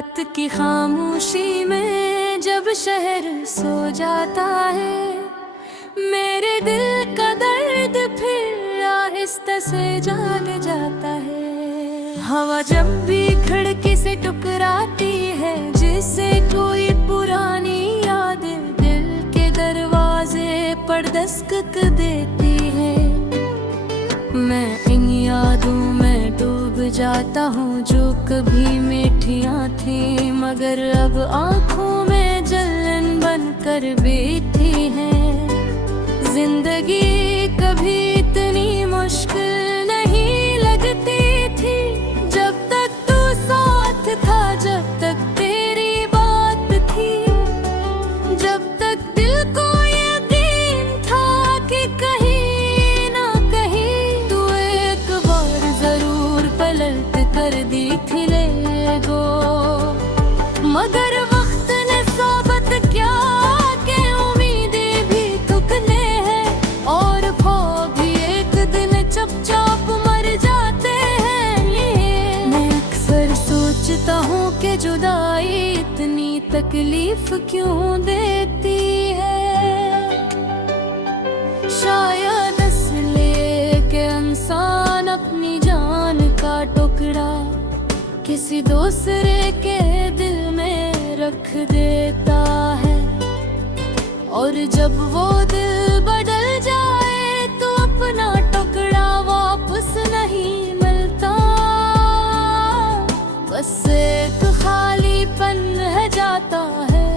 रात की खामोशी में जब शहर सो जाता है, मेरे दिल का दर्द फिर आहिस्ता से जाग जाता है। हवा जब भी खिड़की से टकराती है, जिसे कोई पुरानी याद दिल के दरवाजे पर दस्तक देती है, मैं इन यादों में डूब जाता हूँ जो कभी मीठियाँ थी, मगर अब आँखों में जलन बनकर बीती है। जिंदगी कभी इतनी मुश्किल नहीं लगती थी, जब तक तू साथ था, जब तक तेरी बात थी, जब तक दिल को यकीन था कि कहीं ना कहीं तू एक बार जरूर पलट कर दी थी लेगो। मगर वक्त ने साबित किया कि उम्मीदें भी टूटने हैं, और ख्वाब भी एक दिन चुपचाप मर जाते हैं। मैं अक्सर सोचता हूँ कि जुदाई इतनी तकलीफ क्यों देती है। शायद इसलिए कि इंसान अपनी जान का टुकड़ा किसी दूसरे के दिल में रख देता है, और जब वो दिल बदल जाए तो अपना टुकड़ा वापस नहीं मिलता। बस एक खालीपन रह जाता है,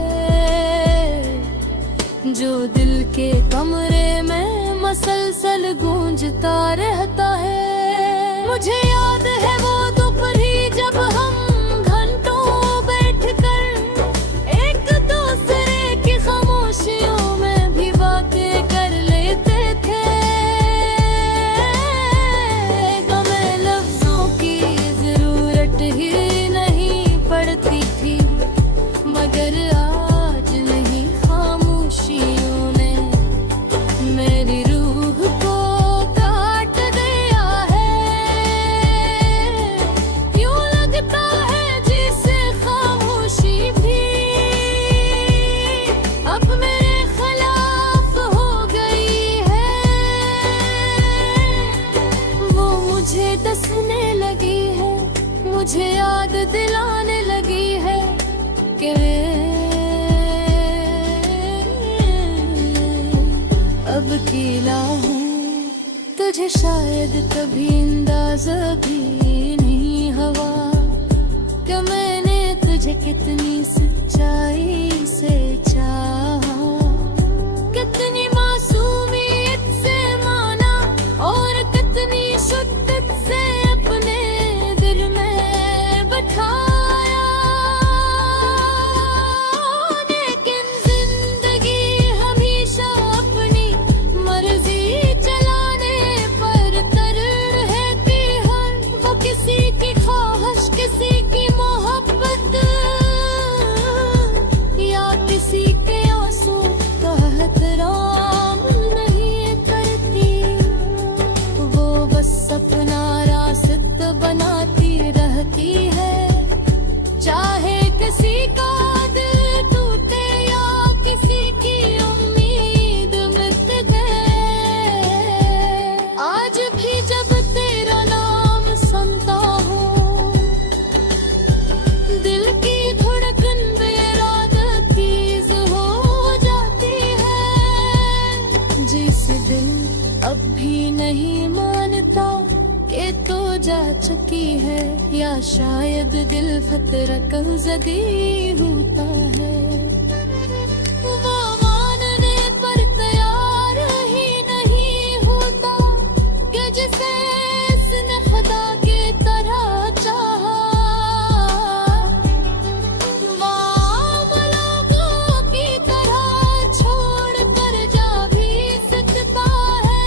जो दिल के कमरे में मसलसल गूंजता रहता है। मुझे याद है वो दोपहरी जब हम घंटों बैठकर एक दूसरे की खामोशियों में भी बातें कर लेते थे। हमें लफ्जों की जरूरत ही नहीं पड़ती थी, मगर आज नहीं, खामोशियों ने मेरी रूह को काट दिया है। यूं लगता है जैसे खामोशी भी अब मेरे खिलाफ हो गई है। वो मुझे डसने लगी है, मुझे याद दिलाने लगी है कि अब अकेला हूँ। तुझे शायद कभी अंदाजा भी नहीं हुआ कि मैंने तुझे कितनी सच्चाई से चाहा, कितनी मासूमियत से माना, और कितनी शिद्दत से अपने दिल में बैठाया। लेकिन जिंदगी हमेशा अपनी मर्जी चलाने पर तरड़ है कि हर वो किसी की ख्वाहिश, किसी की मोहब्बत या किसी के आंसू का एहतराम नहीं करती। वो बस अपना रास्ता बनाती रहती है, चाहे किसी का दिल टूटे या किसी की उम्मीद मिट गए। आज भी जब तेरा नाम सुनता हूँ, दिल की धड़कन बेराद तेज हो जाती है। जिस दिल अब भी नहीं मानता कि तू जा चुकी है, या शायद दिल फितरत ज़दी होता है। वो मानने पर तैयार ही नहीं होता कि जिसे इसने खुदा की तरह चाहा। वो आम लोगों की तरह छोड़ कर जा भी सकता है।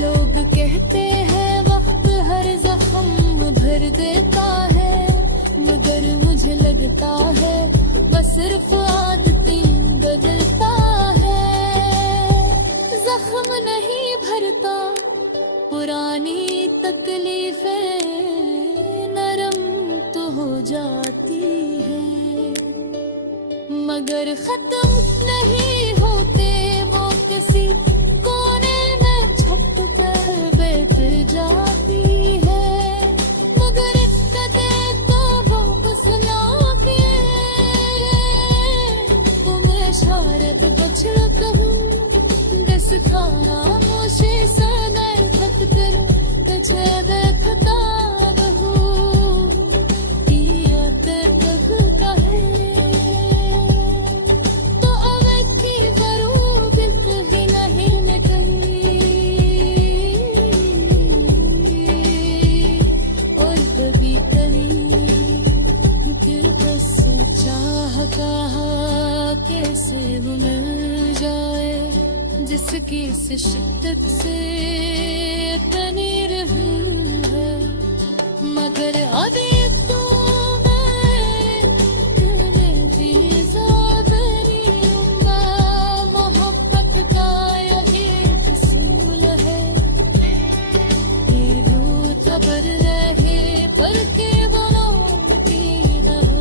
लोग कहते हैं वक्त हर जख्म भर देता है, मगर मुझे लगता है बस सिर्फ आदतें बदलता है। जख्म नहीं भरता, पुरानी तकलीफें नरम तो हो मगर खत्म नहीं होते वो किसी कोने में छुप कर बैठ जाती है। मगर कदे तो वो बसना के तुम्हें शायद बछड़ कहूँ दस खाना मुझे सनर थक कर कछे देखता कैसे वो मिल जाए जिसकी इस शिद्दत से तनी रही है। मगर अभी तो मैं तेरे दी ज़ादरी मैं मोहब्बत का यही उसूल है। ये रूह खबर रहे पर के वो लौटती रहो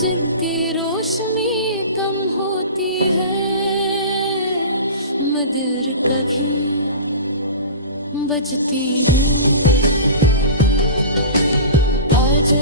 जिनकी रोशनी कम होती है। मदर कभी बजती हूँ आज